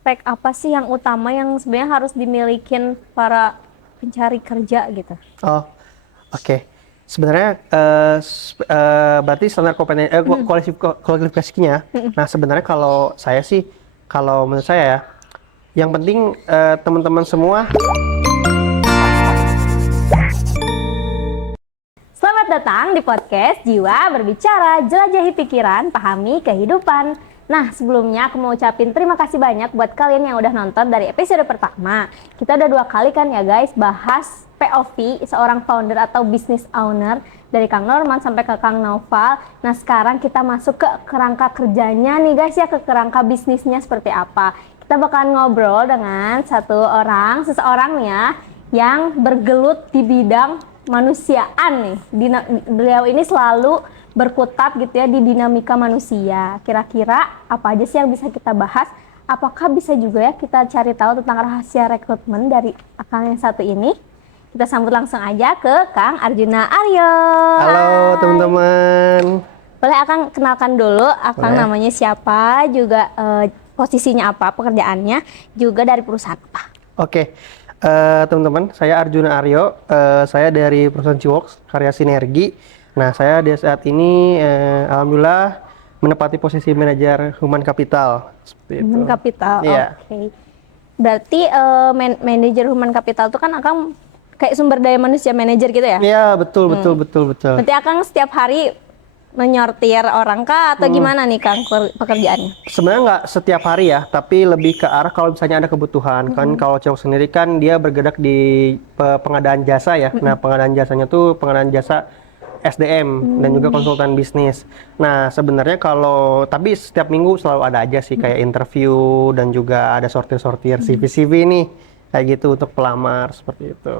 aspek apa sih yang utama yang sebenarnya harus dimilikin para pencari kerja gitu? Oh, oke. Sebenarnya berarti standar kompetensi kualifikasinya. Nah, sebenarnya kalau saya sih, kalau menurut saya ya, yang penting teman-teman semua. Selamat datang di podcast Jiwa Berbicara, jelajahi pikiran, pahami kehidupan. Nah, sebelumnya aku mau ucapin terima kasih banyak buat kalian yang udah nonton dari episode pertama. Kita udah 2 kali kan ya guys, bahas POV, seorang founder atau business owner, dari Kang Norman sampai ke Kang Noval. Nah, sekarang kita masuk ke kerangka kerjanya nih guys ya, ke kerangka bisnisnya seperti apa. Kita bakalan ngobrol dengan seseorang nih ya, yang bergelut di bidang manusiaan nih. Beliau ini selalu berkutat gitu ya di dinamika manusia. Kira-kira apa aja sih yang bisa kita bahas? Apakah bisa juga ya kita cari tahu tentang rahasia rekrutmen dari Akang yang satu ini? Kita sambut langsung aja ke Kang Arjuna Aryo. Halo Hai. teman-teman. Boleh Akang kenalkan dulu, Akang Boleh. namanya siapa, juga posisinya apa, pekerjaannya, juga dari perusahaan apa? Oke, teman-teman, saya Arjuna Aryo. Saya dari perusahaan Ciwoks Karya Sinergi. Nah, saya di saat ini alhamdulillah menempati posisi manajer human capital seperti itu. Human capital, Iya. oke. Berarti manajer human capital itu kan Akang kayak sumber daya manusia manajer gitu ya? Iya, betul, betul, betul, betul. Berarti Akang setiap hari menyortir orang kah atau gimana nih Kang pekerjaannya? Sebenarnya nggak setiap hari ya, tapi lebih ke arah kalau misalnya ada kebutuhan. Kan kalau Ciwoks sendiri kan dia bergerak di pengadaan jasa ya. Nah, pengadaan jasanya tuh pengadaan jasa SDM dan juga konsultan bisnis. Nah, sebenarnya tapi setiap minggu selalu ada aja sih kayak interview dan juga ada sortir-sortir CV-CV nih. Kayak gitu untuk pelamar seperti itu.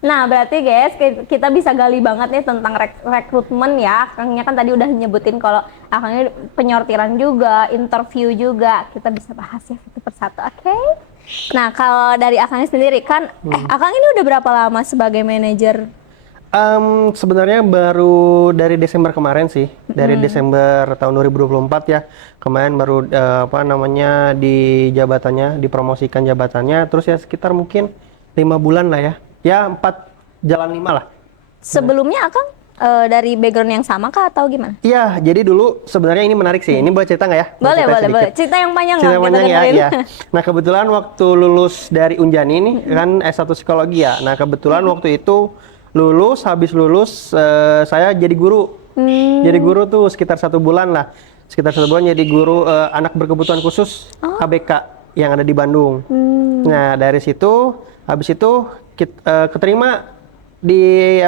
Nah, berarti guys, kita bisa gali banget nih tentang rekrutmen ya. Akangnya kan tadi udah nyebutin kalau Akangnya penyortiran juga, interview juga. Kita bisa bahas ya satu persatu, oke? Nah, kalau dari Akangnya sendiri kan, Akang ini udah berapa lama sebagai manajer? Sebenarnya baru dari Desember kemarin sih, dari Desember tahun 2024 ya. Kemarin baru di jabatannya, dipromosikan jabatannya, terus ya sekitar mungkin 5 bulan lah ya. Ya 4 jalan 5 lah. Sebelumnya Akang dari background yang sama kah atau gimana? Iya, jadi dulu sebenarnya ini menarik sih. Ini boleh cerita nggak ya? Boleh, Cerita boleh, boleh. sedikit. Cerita yang panjang Cerita lah, kita panjang ya, dengerin. iya. Nah, kebetulan waktu lulus dari Unjani ini kan S1 psikologi ya. Nah, kebetulan waktu itu habis lulus saya jadi guru. Jadi guru tuh sekitar 1 bulan lah. Sekitar 1 bulan jadi guru anak berkebutuhan khusus ABK yang ada di Bandung. Nah, dari situ habis itu keterima di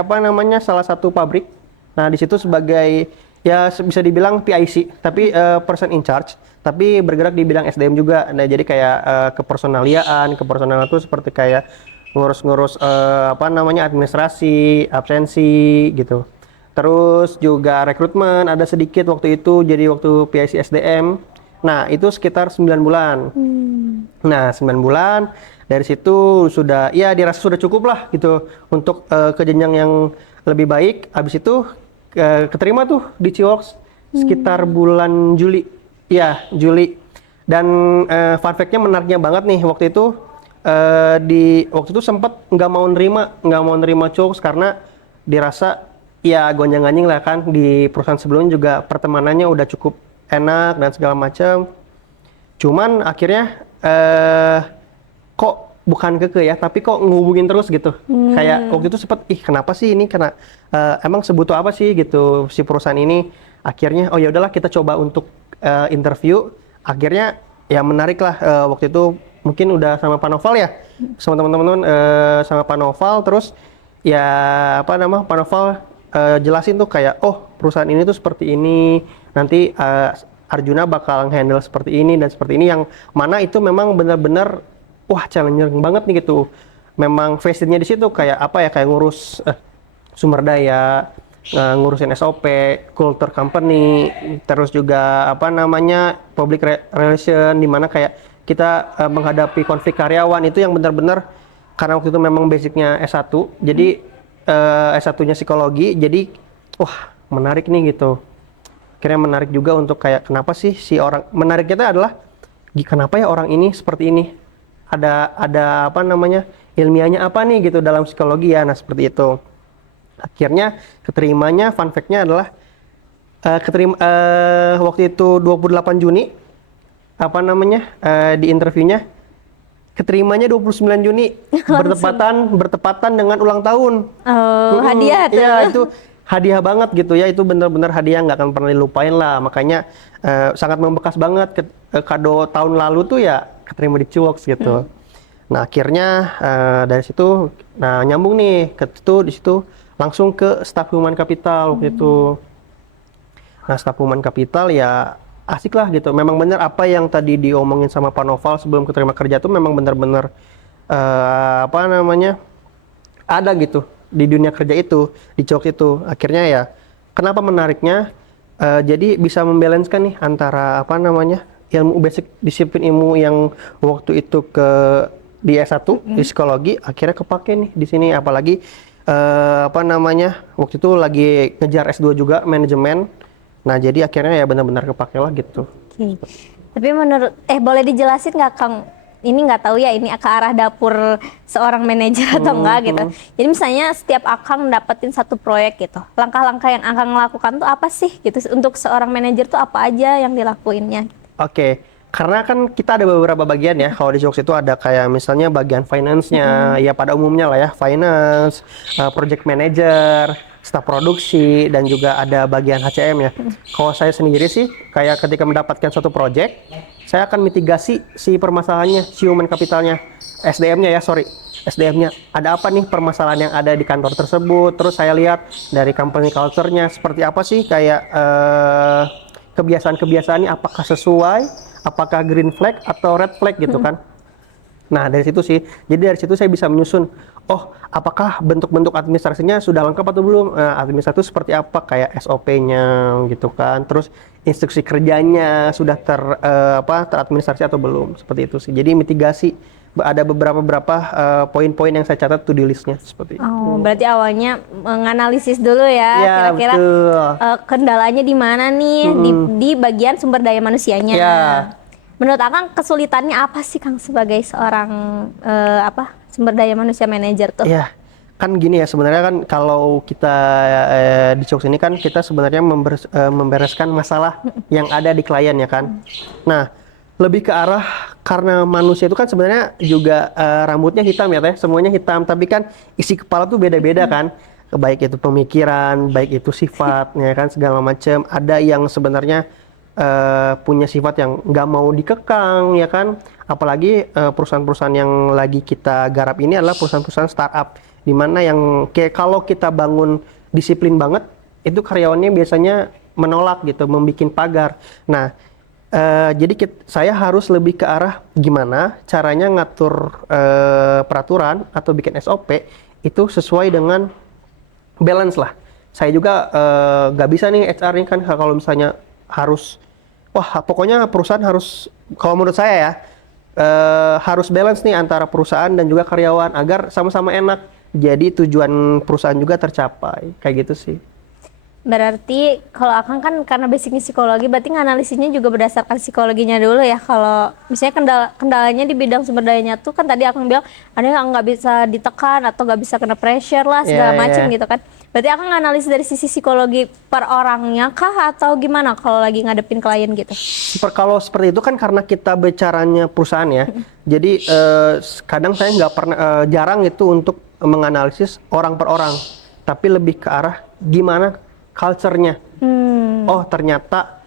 salah satu pabrik. Nah, di situ sebagai ya bisa dibilang PIC, tapi person in charge, tapi bergerak di bidang SDM juga. Nah, jadi kayak kepersonaliaan itu seperti kayak ngurus-ngurus administrasi, absensi gitu. Terus juga rekrutmen ada sedikit waktu itu, jadi waktu PIC SDM. Nah, itu sekitar 9 bulan. Nah, 9 bulan dari situ sudah ya dirasa sudah cukup lah gitu untuk ke jenjang yang lebih baik. Habis itu keterima tuh di Ciwoks sekitar bulan Juli. Ya, Juli. Dan fun fact-nya menariknya banget nih waktu itu waktu itu sempat nggak mau nerima Ciwoks karena dirasa ya gonjang-ganjing lah kan di perusahaan sebelumnya juga pertemanannya udah cukup enak dan segala macam. Cuman akhirnya kok bukan keke ya, tapi kok ngehubungin terus gitu. Kayak waktu itu sempet, kenapa sih ini? Karena emang sebutuh apa sih gitu si perusahaan ini? Akhirnya, oh ya udahlah kita coba untuk interview. Akhirnya ya menarik lah waktu itu mungkin udah sama Pak Noval ya, sama teman-teman sama Pak Noval. Terus ya Pak Noval jelasin tuh kayak, oh perusahaan ini tuh seperti ini. Nanti Arjuna bakal handle seperti ini dan seperti ini, yang mana itu memang benar-benar wah challenging banget nih gitu. Memang face-nya di situ kayak kayak ngurus sumber daya, ngurusin SOP, culture company, terus juga public relation, di mana kayak kita menghadapi konflik karyawan itu yang benar-benar karena waktu itu memang basicnya S1, jadi S1-nya psikologi, jadi wah menarik nih gitu. Akhirnya menarik juga untuk kayak kenapa sih si orang menariknya itu adalah kenapa ya orang ini seperti ini? Ada apa namanya, ilmiahnya apa nih gitu dalam psikologi ya. Nah seperti itu. Akhirnya keterimanya, fun fact-nya adalah waktu itu 28 Juni apa namanya, di interviewnya keterimanya 29 Juni bertepatan dengan ulang tahun. Hadiah tuh. Ya itu hadiah banget gitu ya, itu benar-benar hadiah nggak akan pernah dilupain lah. Makanya sangat membekas banget kado tahun lalu tuh ya keterima di Cuwoks gitu. Nah akhirnya dari situ, nah nyambung nih di situ langsung ke staf human capital waktu itu. Nah staf human capital ya asik lah gitu. Memang benar apa yang tadi diomongin sama Pak Noval sebelum keterima kerja tuh memang benar-benar apa namanya, ada gitu di dunia kerja itu, di Cuwoks itu. Akhirnya ya kenapa menariknya, jadi bisa membalanskan nih antara apa namanya, ilmu basic, disiplin ilmu yang waktu itu di S1 di psikologi akhirnya kepake nih di sini, apalagi apa namanya waktu itu lagi ngejar S2 juga manajemen. Nah jadi akhirnya ya benar-benar kepake lah gitu. Oke. Tapi menurut boleh dijelasin nggak Kang? Ini nggak tahu ya ini ke arah dapur seorang manajer atau enggak gitu. Jadi misalnya setiap Akang dapetin satu proyek gitu, langkah-langkah yang Akang lakukan tuh apa sih gitu untuk seorang manajer tuh apa aja yang dilakuinnya? Oke, karena kan kita ada beberapa bagian ya. Kalau di Cuwoks itu ada kayak misalnya bagian finance-nya, ya pada umumnya lah ya, finance, project manager, staf produksi, dan juga ada bagian HCM ya. Kalau saya sendiri sih, kayak ketika mendapatkan suatu project, saya akan mitigasi si permasalahannya, si human capitalnya, SDM-nya ya, sorry. SDM-nya, ada apa nih permasalahan yang ada di kantor tersebut, terus saya lihat dari company culture-nya, seperti apa sih kayak kebiasaan-kebiasaannya apakah sesuai, apakah green flag atau red flag gitu kan. Nah dari situ sih, jadi dari situ saya bisa menyusun, oh apakah bentuk-bentuk administrasinya sudah lengkap atau belum, administrasi itu seperti apa, kayak SOP-nya gitu kan, terus instruksi kerjanya sudah teradministrasi atau belum, seperti itu sih. Jadi mitigasi, ada beberapa poin-poin yang saya catat tuh di listnya seperti itu. Oh, berarti awalnya menganalisis dulu ya, Ya, kira-kira betul. kendalanya di mana nih di bagian sumber daya manusianya. Ya. Menurut Akang kesulitannya apa sih Kang sebagai seorang sumber daya manusia manajer tuh? Iya, kan gini ya sebenarnya kan kalau kita di Cuwoks ini kan kita sebenarnya membereskan masalah yang ada di klien ya kan. Nah, lebih ke arah karena manusia itu kan sebenarnya juga rambutnya hitam ya teh, semuanya hitam, tapi kan isi kepala tuh beda-beda kan. Baik itu pemikiran, baik itu sifatnya kan segala macam. Ada yang sebenarnya punya sifat yang nggak mau dikekang ya kan. Apalagi perusahaan-perusahaan yang lagi kita garap ini adalah perusahaan-perusahaan startup, di mana yang kayak kalau kita bangun disiplin banget, itu karyawannya biasanya menolak gitu, membikin pagar. Nah, jadi saya harus lebih ke arah gimana caranya ngatur peraturan atau bikin SOP itu sesuai dengan balance lah. Saya juga nggak bisa nih HR ini kan kalau misalnya harus, wah pokoknya perusahaan harus, kalau menurut saya ya, harus balance nih antara perusahaan dan juga karyawan agar sama-sama enak. Jadi tujuan perusahaan juga tercapai, kayak gitu sih. Berarti kalau Akang kan karena basicnya psikologi, berarti nganalisisnya juga berdasarkan psikologinya dulu ya. Kalau misalnya kendalanya di bidang sumber dayanya tuh kan tadi Akang bilang ada yang nggak bisa ditekan atau nggak bisa kena pressure lah segala macam gitu kan. Berarti Akang nganalisis dari sisi psikologi per orangnya kah atau gimana kalau lagi ngadepin klien gitu? Kalau seperti itu kan karena kita bicaranya perusahaan ya. Jadi kadang saya nggak pernah, jarang itu untuk menganalisis orang per orang, tapi lebih ke arah gimana culture-nya. Oh ternyata,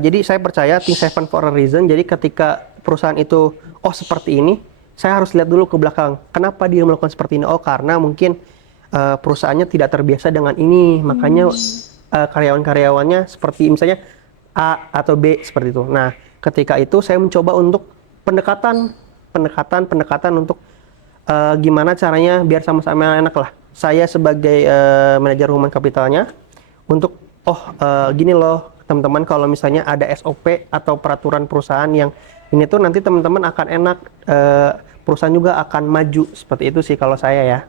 jadi saya percaya things happen for a reason. Jadi ketika perusahaan itu, oh seperti ini, saya harus lihat dulu ke belakang. Kenapa dia melakukan seperti ini? Oh karena mungkin perusahaannya tidak terbiasa dengan ini. Makanya karyawan-karyawannya seperti misalnya A atau B seperti itu. Nah ketika itu saya mencoba untuk pendekatan untuk gimana caranya biar sama-sama enak lah. Saya sebagai manajer human capitalnya untuk gini loh teman-teman, kalau misalnya ada SOP atau peraturan perusahaan yang ini tuh nanti teman-teman akan enak, perusahaan juga akan maju, seperti itu sih kalau saya ya.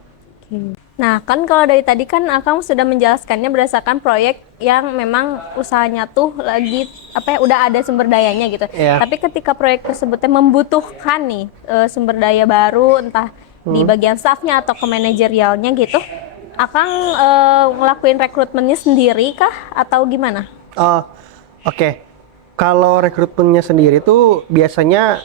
Nah, kan kalau dari tadi kan Akang sudah menjelaskannya berdasarkan proyek yang memang usahanya tuh lagi apa ya udah ada sumber dayanya gitu. Ya. Tapi ketika proyek tersebutnya membutuhkan nih sumber daya baru entah di bagian staffnya atau ke manajerialnya gitu, Akang ngelakuin rekrutmennya sendiri kah atau gimana? Oh, oke. Kalau rekrutmennya sendiri tuh biasanya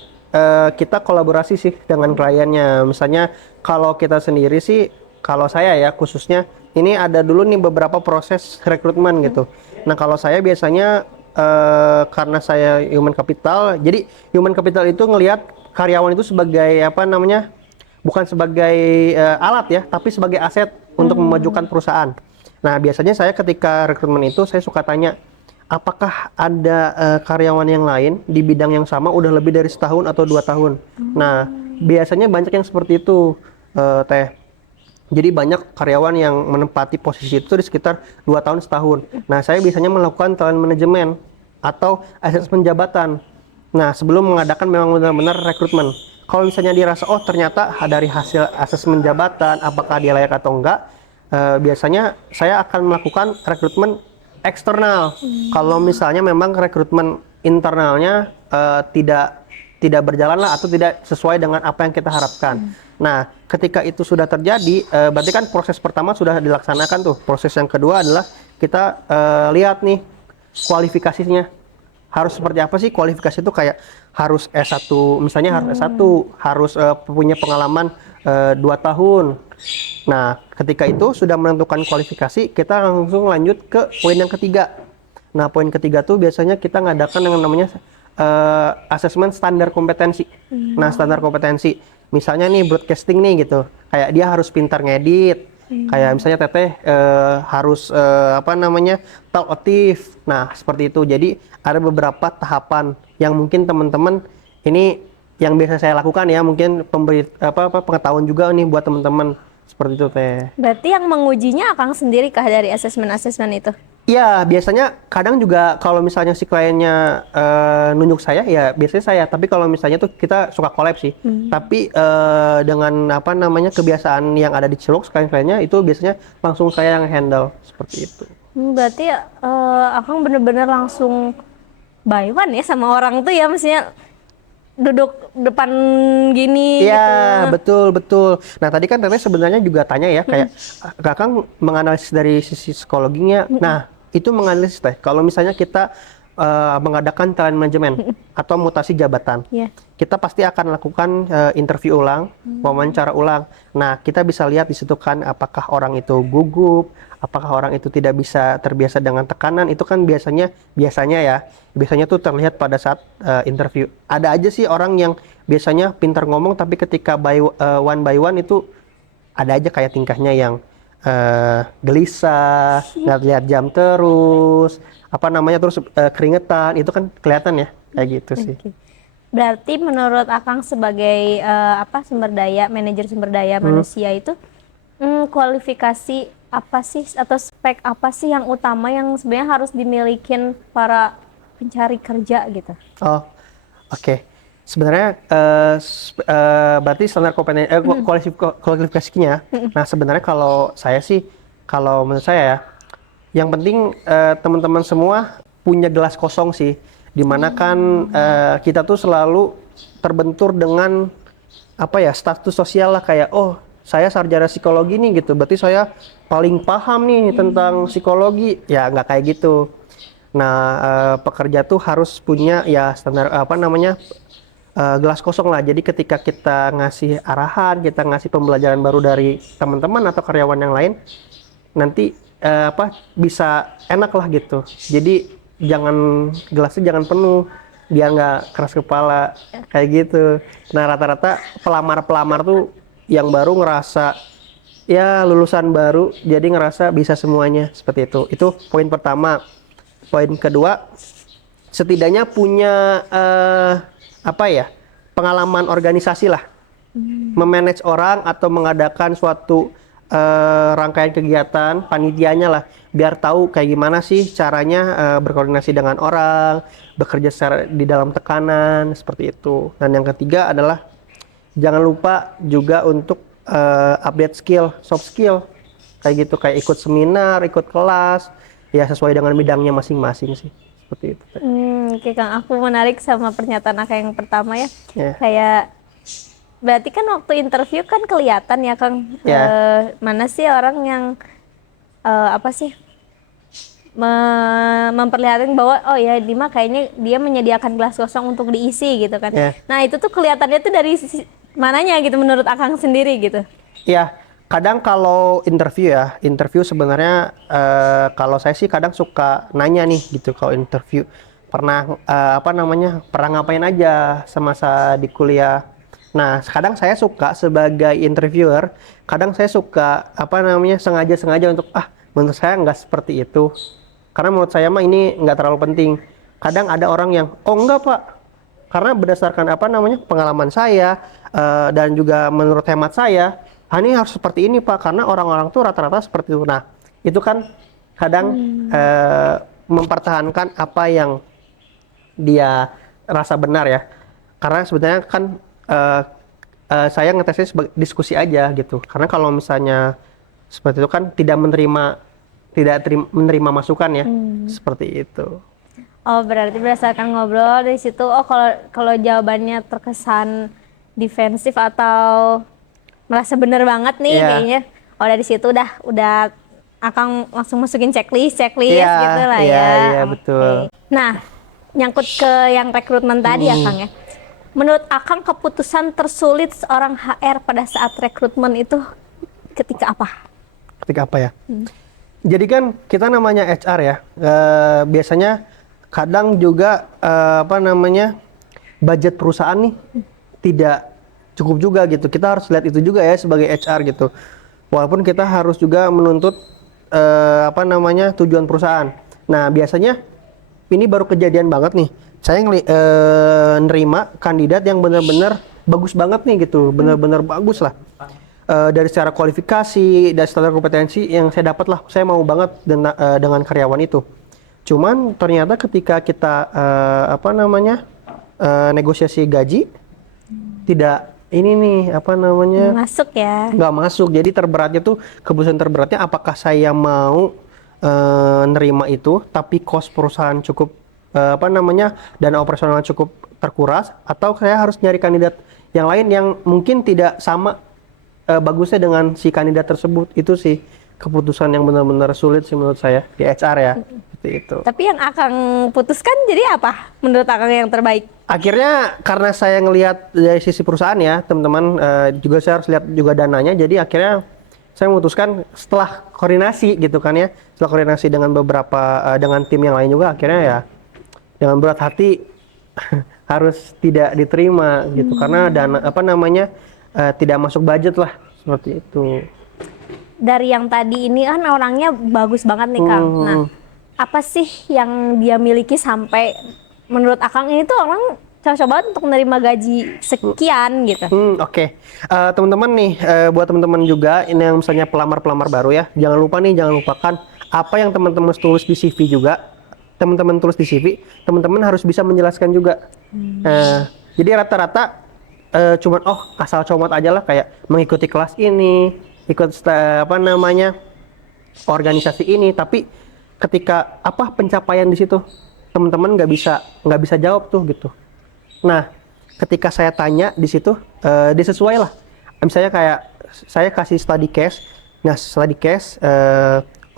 kita kolaborasi sih dengan kliennya. Misalnya kalau kita sendiri sih, kalau saya ya khususnya, ini ada dulu nih beberapa proses rekrutmen gitu. Nah kalau saya biasanya karena saya human capital, jadi human capital itu ngelihat karyawan itu sebagai apa namanya, bukan sebagai alat ya, tapi sebagai aset untuk memajukan perusahaan. Nah biasanya saya ketika rekrutmen itu saya suka tanya, apakah ada karyawan yang lain di bidang yang sama udah lebih dari setahun atau 2 tahun. Nah, biasanya banyak yang seperti itu, Teh. Jadi banyak karyawan yang menempati posisi itu di sekitar 2 tahun setahun. Nah, saya biasanya melakukan talent management atau asesmen jabatan. Nah, sebelum mengadakan memang benar-benar rekrutmen. Kalau misalnya dirasa, oh ternyata dari hasil asesmen jabatan, apakah dia layak atau enggak, biasanya saya akan melakukan rekrutmen eksternal. Kalau misalnya memang rekrutmen internalnya tidak berjalan lah atau tidak sesuai dengan apa yang kita harapkan. Nah, ketika itu sudah terjadi, berarti kan proses pertama sudah dilaksanakan tuh. Proses yang kedua adalah kita lihat nih kualifikasinya. Harus seperti apa sih kualifikasi itu, kayak harus S1, misalnya harus S1, harus punya pengalaman 2 tahun. Nah, ketika itu sudah menentukan kualifikasi, kita langsung lanjut ke poin yang ketiga. Nah, poin ketiga tuh biasanya kita ngadakan yang namanya asesmen standar kompetensi. Nah, standar kompetensi, misalnya nih broadcasting nih gitu, kayak dia harus pintar ngedit, kayak misalnya Teteh harus apa namanya talkative. Nah, seperti itu. Jadi ada beberapa tahapan yang mungkin teman-teman ini yang biasa saya lakukan ya, mungkin pengetahuan juga nih buat teman-teman. Seperti itu, Teh. Berarti yang mengujinya Akang sendiri kah dari asesmen-asesmen itu? Iya, biasanya kadang juga kalau misalnya si kliennya nunjuk saya, ya biasanya saya. Tapi kalau misalnya tuh kita suka collab sih. Tapi dengan apa namanya kebiasaan yang ada di Cilux, klien-kliennya itu biasanya langsung saya yang handle seperti itu. Berarti Akang bener-bener langsung by one ya sama orang tuh ya, maksudnya duduk depan gini Iya, gitu. betul. Nah, tadi kan Teteh sebenarnya juga tanya ya, kayak Kakang menganalisis dari sisi psikologinya. Nah, itu menganalisis Teh. Kalau misalnya kita mengadakan talent management atau mutasi jabatan, kita pasti akan lakukan interview ulang, wawancara ulang. Nah, kita bisa lihat di situ kan apakah orang itu gugup, apakah orang itu tidak bisa terbiasa dengan tekanan. Itu kan biasanya tuh terlihat pada saat interview. Ada aja sih orang yang biasanya pintar ngomong, tapi ketika one by one itu ada aja kayak tingkahnya yang gelisah, nggak lihat jam terus, apa namanya terus keringetan. Itu kan kelihatan ya kayak gitu sih. Berarti menurut Akang sebagai manajer sumber daya manusia itu kualifikasi apa sih atau spek apa sih yang utama yang sebenarnya harus dimilikin para pencari kerja gitu? Oh, oke. Sebenarnya berarti standar kompetensi kualifikasinya. Nah, sebenarnya kalau saya sih, kalau menurut saya ya, yang penting teman-teman semua punya gelas kosong sih. Dimana kan kita tuh selalu terbentur dengan apa ya, status sosial lah, kayak oh saya sarjana psikologi nih gitu, berarti saya paling paham nih tentang psikologi. Ya nggak kayak gitu. Nah, pekerja tuh harus punya ya standar apa namanya gelas kosong lah. Jadi ketika kita ngasih arahan, kita ngasih pembelajaran baru dari teman-teman atau karyawan yang lain, nanti bisa enak lah gitu. Jadi gelasnya jangan penuh, biar nggak keras kepala kayak gitu. Nah, rata-rata pelamar tuh yang baru ngerasa ya lulusan baru, jadi ngerasa bisa semuanya seperti itu. Itu poin pertama. Poin kedua, setidaknya punya pengalaman organisasi lah, memanage orang atau mengadakan suatu rangkaian kegiatan, panitianya lah, biar tahu kayak gimana sih caranya berkoordinasi dengan orang, bekerja di dalam tekanan, seperti itu. Dan yang ketiga adalah jangan lupa juga untuk update soft skill. kayak gitu, kayak ikut seminar, ikut kelas, ya sesuai dengan bidangnya masing-masing sih, seperti itu. Oke Kang, aku menarik sama pernyataan Akang yang pertama ya. Ya. Kayak berarti kan waktu interview kan kelihatan ya Kang, Ya. mana sih orang yang apa sih memperlihatkan bahwa oh ya Dima kayaknya dia menyediakan gelas kosong untuk diisi gitu kan. Ya. Nah itu tuh kelihatannya tuh dari mananya gitu menurut Akang sendiri gitu. Ya, kadang kalau interview sebenarnya kalau saya sih kadang suka nanya nih gitu kalau interview pernah pernah ngapain aja semasa di kuliah. Nah, kadang saya suka sebagai interviewer, kadang saya suka sengaja untuk menurut saya nggak seperti itu. Karena menurut saya mah ini nggak terlalu penting. Kadang ada orang yang, oh enggak Pak, karena berdasarkan pengalaman saya dan juga menurut hemat saya, ini harus seperti ini Pak, karena orang-orang tuh rata-rata seperti itu. Nah, itu kan kadang mempertahankan apa yang dia rasa benar ya. Karena sebenarnya kan saya ngetesnya sebagai diskusi aja gitu. Karena kalau misalnya seperti itu kan tidak menerima masukan ya, seperti itu. Oh berarti berdasarkan ngobrol dari situ, oh kalau jawabannya terkesan defensif atau merasa bener banget nih Iya. kayaknya, oh dari situ udah Akang langsung masukin checklist Iya, gitu lah iya, ya. iya, Oke. betul. Nah nyangkut ke yang rekrutmen tadi ya Kang ya. Menurut Akang keputusan tersulit seorang HR pada saat rekrutmen itu ketika apa? Ketika apa ya? Jadi kan kita namanya HR ya, biasanya kadang juga budget perusahaan nih tidak cukup juga gitu. Kita harus lihat itu juga ya sebagai HR gitu. Walaupun kita harus juga menuntut tujuan perusahaan. Nah biasanya ini baru kejadian banget nih. Saya nerima kandidat yang benar-benar bagus banget nih gitu, benar-benar bagus lah. Dari secara kualifikasi dan secara kompetensi yang saya dapat lah, saya mau banget dengan karyawan itu. Cuman ternyata ketika kita negosiasi gaji tidak Masuk ya. nggak masuk. Jadi keputusan terberatnya apakah saya mau nerima itu tapi cost perusahaan cukup dana operasional cukup terkuras, atau saya harus nyari kandidat yang lain yang mungkin tidak sama bagusnya dengan si kandidat tersebut. Itu sih keputusan yang benar-benar sulit sih menurut saya di HR ya. Seperti itu. Tapi yang Akang putuskan jadi apa menurut Akang yang terbaik? Akhirnya karena saya ngelihat dari sisi perusahaan ya teman-teman, juga saya harus lihat juga dananya. Jadi akhirnya saya memutuskan setelah koordinasi gitu kan ya, setelah koordinasi dengan dengan tim yang lain juga, akhirnya ya dengan berat hati harus tidak diterima gitu karena tidak masuk budget lah, seperti itu. Dari yang tadi ini kan orangnya bagus banget nih Kang. Nah, apa sih yang dia miliki sampai menurut Akang ini tuh orang cocok banget untuk menerima gaji sekian gitu? Oke. Teman-teman nih, buat teman-teman juga ini yang misalnya pelamar-pelamar baru ya, jangan lupakan apa yang teman-teman tulis di CV juga. Teman-teman tulis di CV, teman-teman harus bisa menjelaskan juga. Jadi rata-rata cuman asal comot aja lah, kayak mengikuti kelas ini, ikut organisasi ini, tapi ketika pencapaian di situ teman-teman nggak bisa jawab tuh gitu. Nah ketika saya tanya di situ disesuai lah, misalnya kayak saya kasih study case. Nah study case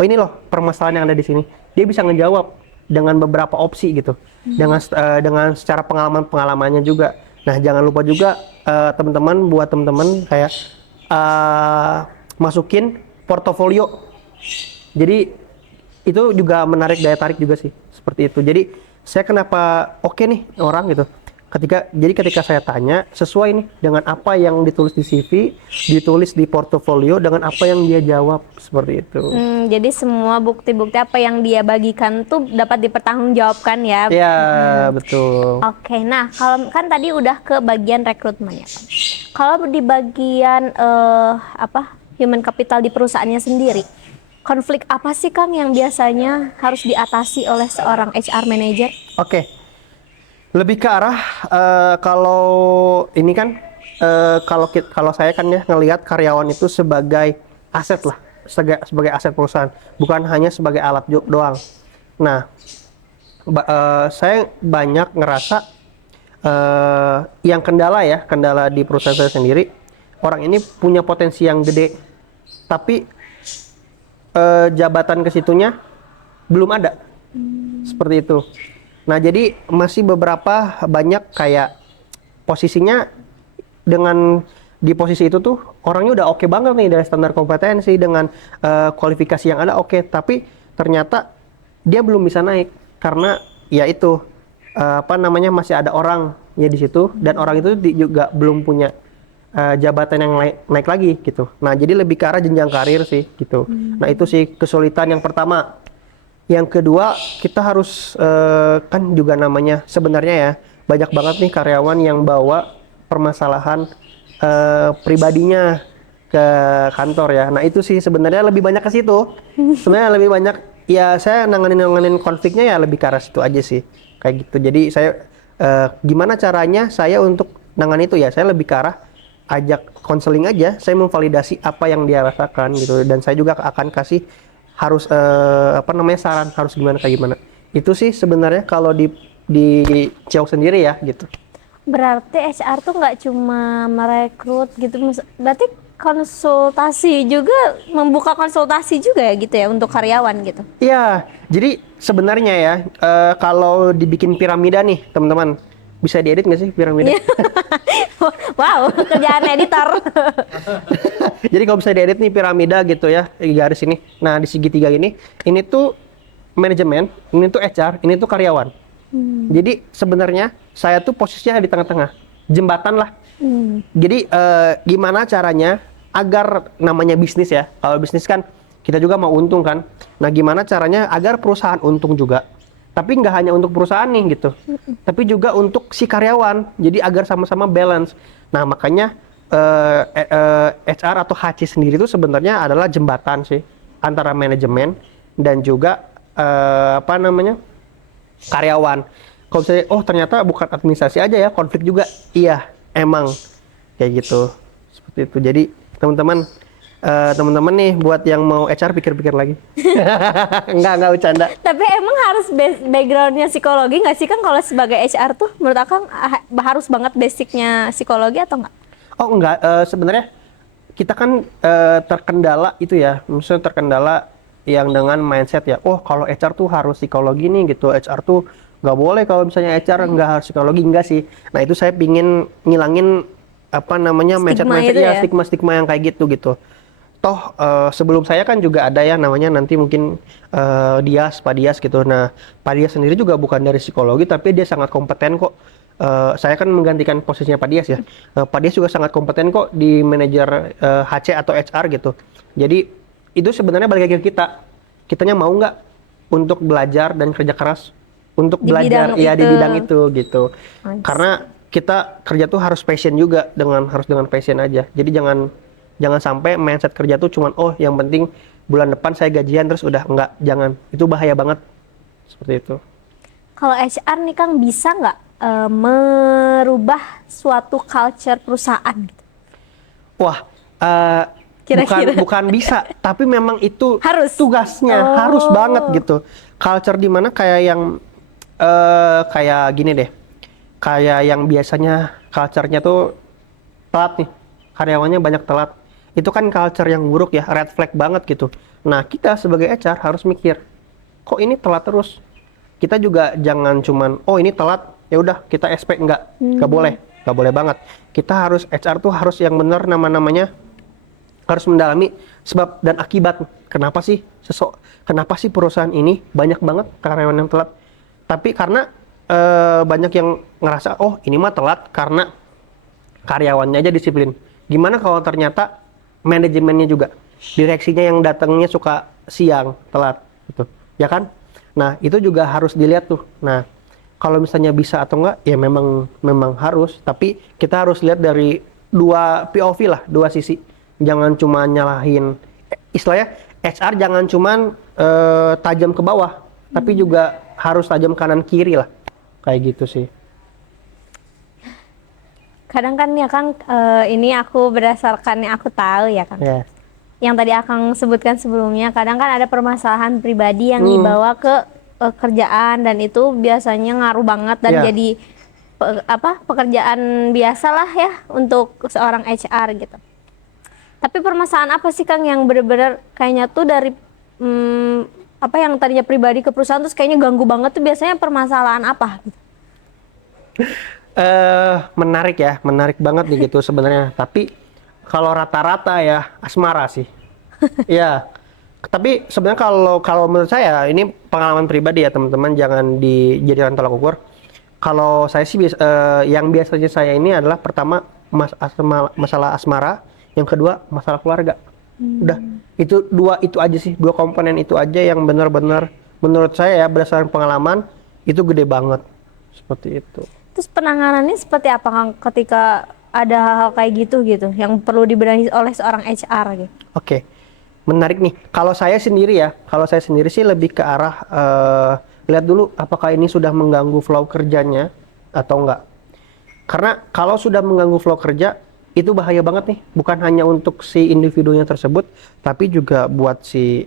ini loh permasalahan yang ada di sini, dia bisa ngejawab dengan beberapa opsi gitu, dengan secara pengalamannya juga. Nah jangan lupa juga teman-teman kayak masukin portofolio. Jadi itu juga menarik daya tarik juga sih, seperti itu. Jadi saya kenapa oke nih orang gitu, ketika saya tanya sesuai nih dengan apa yang ditulis di CV, ditulis di portofolio, dengan apa yang dia jawab, seperti itu. Jadi semua bukti-bukti apa yang dia bagikan tuh dapat dipertanggungjawabkan ya. Ya betul. Oke, nah kalau kan tadi udah ke bagian rekrutmennya. Kalau di bagian human capital di perusahaannya sendiri, konflik apa sih Kang yang biasanya harus diatasi oleh seorang HR manager? Oke. Lebih ke arah kalau ini kan kalau saya kan ya ngelihat karyawan itu sebagai aset lah. sebagai aset perusahaan, bukan hanya sebagai alat doang. Nah, saya banyak ngerasa yang kendala di perusahaan saya sendiri, orang ini punya potensi yang gede, tapi jabatan ke situnya belum ada. Seperti itu. Nah, jadi masih beberapa banyak kayak posisinya dengan di posisi itu tuh orangnya udah oke banget nih dari standar kompetensi dengan kualifikasi yang ada oke, tapi ternyata dia belum bisa naik karena ya itu masih ada orang ya di situ dan orang itu juga belum punya jabatan yang naik lagi gitu. Nah, jadi lebih ke arah jenjang karir sih gitu. Nah, itu sih kesulitan yang pertama. Yang kedua, kita harus kan juga namanya sebenarnya ya banyak banget nih karyawan yang bawa permasalahan pribadinya ke kantor ya. Nah, itu sih sebenarnya lebih banyak ke situ. Sebenarnya lebih banyak ya saya nanganin konfliknya ya lebih ke arah situ aja sih. Kayak gitu. Jadi saya gimana caranya saya untuk nangan itu ya, saya lebih ke arah ajak konseling aja, saya memvalidasi apa yang dia rasakan gitu, dan saya juga akan kasih harus saran harus gimana kayak gimana. Itu sih sebenarnya kalau di Ciao sendiri ya gitu. Berarti HR tuh nggak cuma merekrut gitu, berarti konsultasi juga, membuka konsultasi juga ya gitu ya untuk karyawan gitu. Iya, jadi sebenarnya ya kalau dibikin piramida nih teman-teman, bisa diedit nggak sih piramida? Wow, kerjaan editor. Jadi kalau bisa diedit nih piramida gitu ya, garis ini. Nah, di segitiga ini tuh manajemen, ini tuh HR, ini tuh karyawan. Jadi sebenarnya saya tuh posisinya di tengah-tengah, jembatan lah. Jadi gimana caranya agar namanya bisnis ya, kalau bisnis kan kita juga mau untung kan. Nah, gimana caranya agar perusahaan untung juga, tapi nggak hanya untuk perusahaan nih gitu, tapi juga untuk si karyawan. Jadi agar sama-sama balance. Nah, makanya HR atau HC sendiri itu sebenarnya adalah jembatan sih antara manajemen dan juga karyawan. Kalau misalnya, oh ternyata bukan administrasi aja ya, konflik juga. Iya, emang kayak gitu. Seperti itu. Jadi teman-teman nih buat yang mau HR pikir-pikir lagi. Enggak bercanda. Tapi emang harus backgroundnya psikologi nggak sih, kan kalau sebagai HR tuh menurut Akang harus banget basicnya psikologi atau nggak? Oh enggak, sebenarnya kita kan terkendala itu ya, maksudnya terkendala yang dengan mindset ya, oh kalau HR tuh harus psikologi nih gitu, HR tuh nggak boleh kalau misalnya HR nggak harus psikologi, enggak sih. Nah, itu saya pingin ngilangin mindset ya, stigma yang kayak gitu. Toh sebelum saya kan juga ada ya namanya nanti mungkin Pak Dias gitu. Nah, Pak Dias sendiri juga bukan dari psikologi tapi dia sangat kompeten kok. Saya kan menggantikan posisinya Pak Dias ya. Pak Dias juga sangat kompeten kok di manajer HC atau HR gitu. Jadi itu sebenarnya balik lagi ke kita. Kitanya mau nggak untuk belajar dan kerja keras untuk di belajar bidang di bidang itu gitu. Nice. Karena kita kerja tuh harus passion juga, harus dengan passion aja. Jadi jangan sampai mindset kerja tuh cuman oh yang penting bulan depan saya gajian terus udah, enggak, jangan. Itu bahaya banget. Seperti itu. Kalau HR nih Kang bisa nggak merubah suatu culture perusahaan gitu? Wah, Kira-kira. bukan bisa, tapi memang itu Harus. tugasnya, harus banget gitu. Culture di mana kayak yang kayak gini deh. Kayak yang biasanya culture-nya tuh telat nih. Karyawannya banyak telat. Itu kan culture yang buruk ya, red flag banget gitu. Nah, kita sebagai HR harus mikir, kok ini telat terus? Kita juga jangan cuman, oh ini telat, ya udah kita expect, nggak boleh banget. Kita harus, HR tuh harus yang benar namanya, harus mendalami sebab dan akibat. Kenapa sih perusahaan ini banyak banget karyawan yang telat? Tapi karena banyak yang ngerasa, oh ini mah telat karena karyawannya aja disiplin. Gimana kalau ternyata manajemennya juga, direksinya yang datangnya suka siang, telat gitu, ya kan? Nah, itu juga harus dilihat tuh. Nah, kalau misalnya bisa atau enggak, ya memang harus. Tapi kita harus lihat dari dua POV lah, dua sisi. Jangan cuma nyalahin, istilahnya HR jangan cuman tajam ke bawah, tapi juga harus tajam kanan kiri lah, kayak gitu sih. Kadang kan ya Kang, ini aku berdasarkan yang aku tahu ya Kang. Yeah. yang tadi Akang sebutkan sebelumnya, kadang kan ada permasalahan pribadi yang dibawa ke kerjaan dan itu biasanya ngaruh banget dan Iya. jadi pekerjaan biasalah ya untuk seorang HR gitu. Tapi permasalahan apa sih Kang yang bener-bener kayaknya tuh dari yang tadinya pribadi ke perusahaan terus kayaknya ganggu banget tuh biasanya permasalahan apa gitu? Menarik banget nih gitu sebenarnya. Tapi kalau rata-rata ya asmara sih. Ya. Tapi sebenarnya kalau menurut saya ini pengalaman pribadi ya teman-teman, jangan dijadikan tolak ukur. Kalau saya sih yang biasanya saya ini adalah pertama masalah asmara, yang kedua masalah keluarga. Udah, itu aja sih, dua komponen itu aja yang benar-benar menurut saya ya berdasarkan pengalaman itu gede banget. Seperti itu. Terus penanganannya seperti apa Kang ketika ada hal-hal kayak gitu yang perlu dibenahi oleh seorang HR gitu? Oke. Menarik nih. Kalau saya sendiri sih lebih ke arah lihat dulu apakah ini sudah mengganggu flow kerjanya atau enggak. Karena kalau sudah mengganggu flow kerja, itu bahaya banget nih. Bukan hanya untuk si individunya tersebut, tapi juga buat si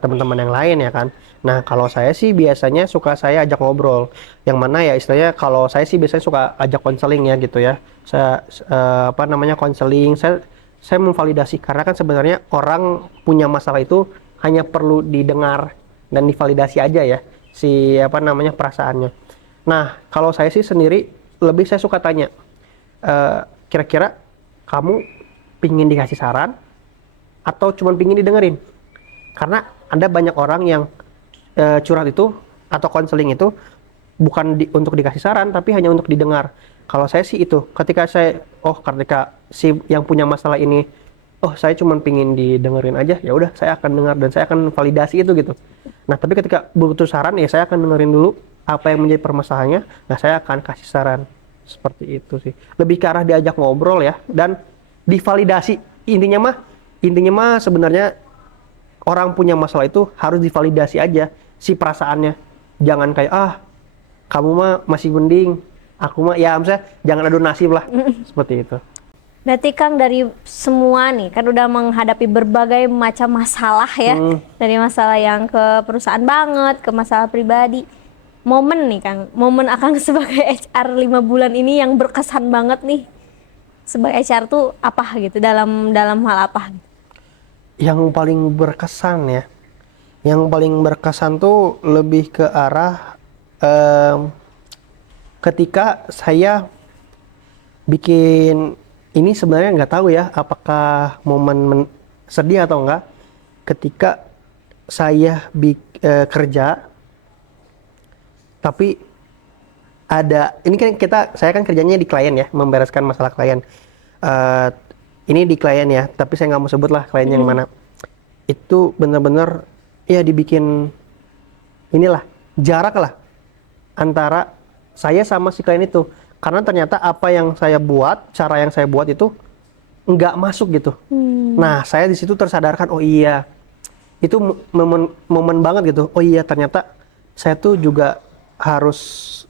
teman-teman yang lain ya kan. Nah, kalau saya sih biasanya saya ajak ngobrol. Yang mana ya istilahnya kalau saya sih biasanya suka ajak konseling ya gitu ya. Saya konseling, saya memvalidasi karena kan sebenarnya orang punya masalah itu hanya perlu didengar dan divalidasi aja ya perasaannya. Nah, kalau saya sih sendiri saya suka tanya, kira-kira kamu pingin dikasih saran atau cuma pingin didengerin? Karena ada banyak orang yang curhat itu atau konseling itu bukan untuk dikasih saran tapi hanya untuk didengar. Kalau saya sih itu, ketika si yang punya masalah ini, saya cuma pingin didengerin aja, ya udah saya akan dengar dan saya akan validasi itu gitu. Nah, tapi ketika butuh saran ya saya akan dengerin dulu apa yang menjadi permasalahannya, nah saya akan kasih saran. Seperti itu sih. Lebih ke arah diajak ngobrol ya dan divalidasi. Intinya mah sebenarnya orang punya masalah itu harus divalidasi aja si perasaannya. Jangan kayak kamu mah masih mending, aku mah ya misalnya jangan adu nasib lah. Seperti itu. Berarti Kang dari semua nih kan udah menghadapi berbagai macam masalah ya. Dari masalah yang ke perusahaan banget, ke masalah pribadi. Momen nih Kang, momen Akang sebagai HR 5 bulan ini yang berkesan banget nih. Sebagai HR tuh apa gitu, dalam hal apa? Yang paling berkesan ya. Yang paling berkesan tuh lebih ke arah ketika saya bikin ini, sebenarnya nggak tahu ya apakah momen sedih atau enggak, ketika saya kerja tapi ini kan saya kan kerjanya di klien ya, membereskan masalah klien. Ini di klien ya, tapi saya nggak mau sebut lah klien yang mana. Itu benar-benar ya dibikin inilah jarak lah antara saya sama si klien itu, karena ternyata apa yang saya buat, cara yang saya buat itu nggak masuk gitu. Nah, saya di situ tersadarkan, oh iya itu momen banget gitu. Oh iya, ternyata saya tuh juga harus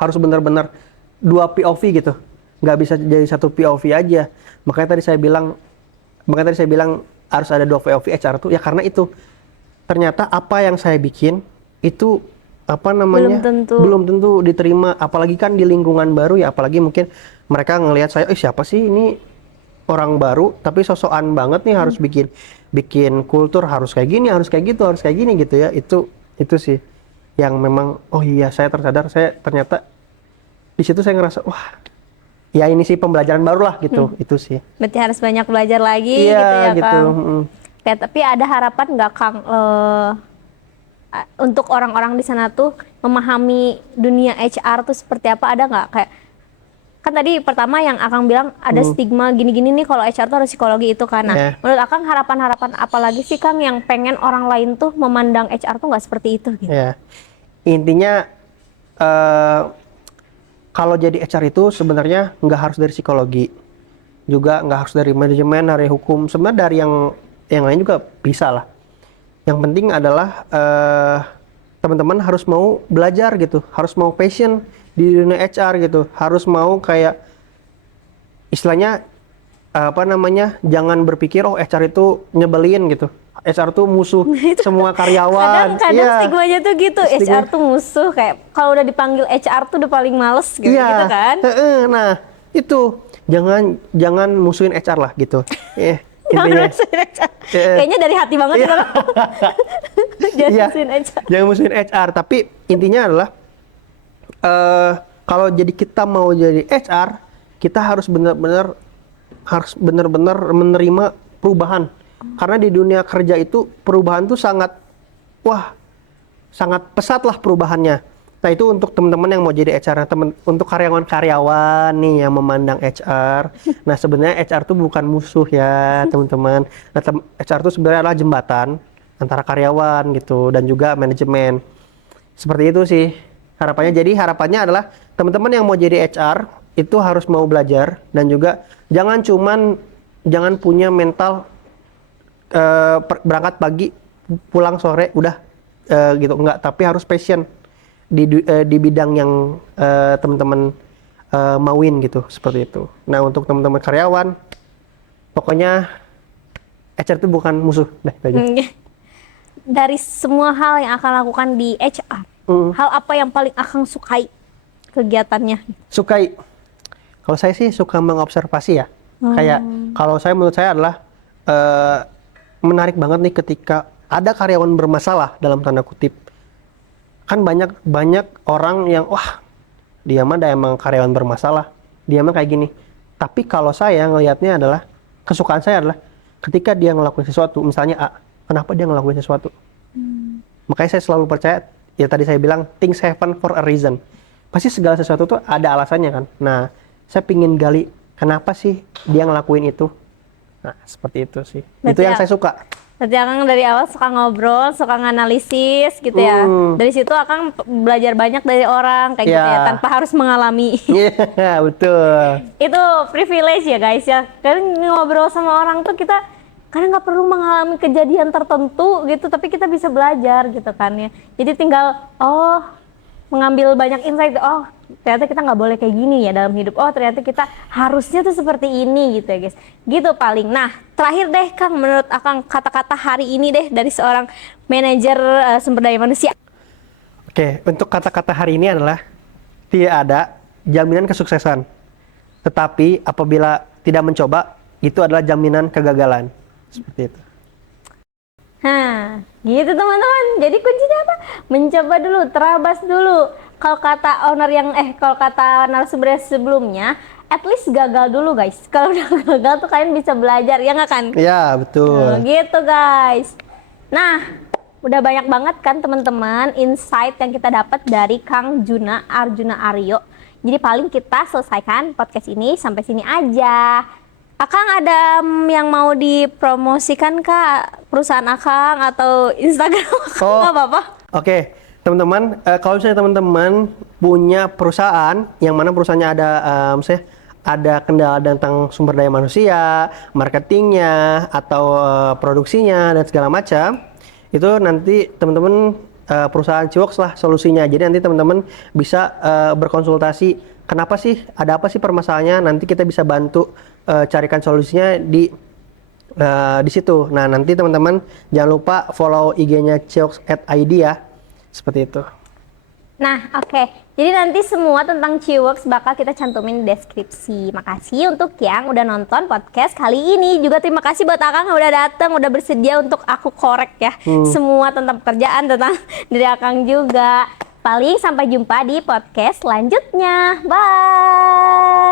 harus benar-benar dua POV gitu, nggak bisa jadi satu POV aja. Makanya tadi saya bilang harus ada dua POV HR tuh ya, karena itu ternyata apa yang saya bikin itu belum tentu diterima, apalagi kan di lingkungan baru ya, apalagi mungkin mereka ngelihat saya, siapa sih ini orang baru tapi sosokan banget nih, harus bikin kultur, harus kayak gini, harus kayak gitu, harus kayak gini gitu ya. Itu sih yang memang saya tersadar, saya ternyata di situ saya ngerasa wah ya ini sih pembelajaran baru lah gitu. Itu sih. Berarti harus banyak belajar lagi gitu ya Kang. Oke, tapi ada harapan nggak Kang untuk orang-orang di sana tuh memahami dunia HR tuh seperti apa? Ada nggak kayak, kan tadi pertama yang Akang bilang ada stigma gini-gini nih kalau HR tuh harus psikologi itu kan. Nah, menurut Akang harapan-harapan apa lagi sih Kang yang pengen orang lain tuh memandang HR tuh nggak seperti itu gitu? Ya, intinya kalau jadi HR itu sebenarnya nggak harus dari psikologi, juga nggak harus dari manajemen, dari hukum. Sebenarnya dari yang lain juga bisa lah. Yang penting adalah teman-teman harus mau belajar gitu, harus mau passion di dunia HR gitu, harus mau kayak istilahnya apa namanya, jangan berpikir oh HR itu nyebelin gitu. HR tuh musuh semua karyawan. Kadang Iya. stigmanya tuh gitu, HR tuh musuh, kayak kalau udah dipanggil HR tuh udah paling males gitu, Iya. gitu kan. Nah, itu jangan musuhin HR lah gitu. Jangan Intinya. musuhin HR. Iya. Kayaknya dari hati banget Iya. kan. Jangan Iya. musuhin HR. Jangan musuhin HR, tapi intinya adalah kalau jadi kita mau jadi HR, kita harus benar-benar menerima perubahan. Karena di dunia kerja itu perubahan tuh sangat pesat lah perubahannya. Nah, itu untuk teman-teman yang mau jadi HR, untuk karyawan-karyawan nih yang memandang HR. Nah, sebenarnya HR tuh bukan musuh ya, teman-teman. Nah, HR tuh sebenarnya adalah jembatan antara karyawan gitu dan juga manajemen. Seperti itu sih harapannya. Jadi harapannya adalah teman-teman yang mau jadi HR itu harus mau belajar, dan juga jangan punya mental berangkat pagi pulang sore udah gitu, enggak, tapi harus passion di bidang yang teman-teman mauin gitu, seperti itu. Nah, untuk teman-teman karyawan, pokoknya HR itu bukan musuh deh aja. Dari semua hal yang akan lakukan di HR, hal apa yang paling Akang sukai kegiatannya? Sukai, kalau saya sih suka mengobservasi ya. Kayak kalau menurut saya adalah menarik banget nih ketika ada karyawan bermasalah dalam tanda kutip. Kan banyak orang yang dia mah emang karyawan bermasalah, dia mah kayak gini. Tapi kalau saya ngelihatnya adalah, kesukaan saya adalah ketika dia ngelakuin sesuatu, misalnya A, kenapa dia ngelakuin sesuatu? Makanya saya selalu percaya, ya tadi saya bilang things happen for a reason. Pasti segala sesuatu tuh ada alasannya kan. Nah, saya pingin gali kenapa sih dia ngelakuin itu. Nah, seperti itu sih. Berarti itu yang saya suka. Berarti Akang dari awal suka ngobrol, suka nganalisis gitu ya. Dari situ Akang belajar banyak dari orang kayak gitu ya, tanpa harus mengalami. Iya, betul. Itu privilege ya guys ya. Kadang ngobrol sama orang tuh kita kadang nggak perlu mengalami kejadian tertentu gitu, tapi kita bisa belajar gitu kan ya. Jadi tinggal mengambil banyak insight, ternyata kita nggak boleh kayak gini ya dalam hidup, ternyata kita harusnya tuh seperti ini gitu ya guys, gitu paling. Nah, terakhir deh Kang, menurut Akang kata-kata hari ini deh dari seorang manajer sumber daya manusia. Oke, untuk kata-kata hari ini adalah tidak ada jaminan kesuksesan, tetapi apabila tidak mencoba, itu adalah jaminan kegagalan. Seperti itu. Gitu teman-teman. Jadi kuncinya apa? Mencoba dulu, terabas dulu. Kalau kata kalau kata narasumber sebelumnya, at least gagal dulu guys. Kalau udah gagal tuh kalian bisa belajar, ya nggak kan? Iya, betul. Gitu guys. Nah, udah banyak banget kan teman-teman insight yang kita dapat dari Kang Arjuna Aryo. Jadi paling kita selesaikan podcast ini sampai sini aja. Akang ada yang mau dipromosikan Kak? Perusahaan Akang atau Instagram Akang? Nggak apa-apa. Oke, teman-teman, kalau misalnya teman-teman punya perusahaan yang mana perusahaannya ada kendala tentang sumber daya manusia, marketingnya, atau produksinya dan segala macam, itu nanti teman-teman perusahaan Ciwoks lah solusinya. Jadi nanti teman-teman bisa berkonsultasi, kenapa sih, ada apa sih permasalahannya, nanti kita bisa bantu carikan solusinya di situ. Nah, nanti teman-teman jangan lupa follow IG-nya Ciwoks@id ya. Seperti itu. Nah, oke. Jadi nanti semua tentang Ciwoks bakal kita cantumin di deskripsi. Makasih untuk yang udah nonton podcast kali ini. Juga terima kasih buat Akang yang udah datang, udah bersedia untuk aku korek ya. Semua tentang pekerjaan, tentang diri Akang juga. Paling sampai jumpa di podcast selanjutnya. Bye!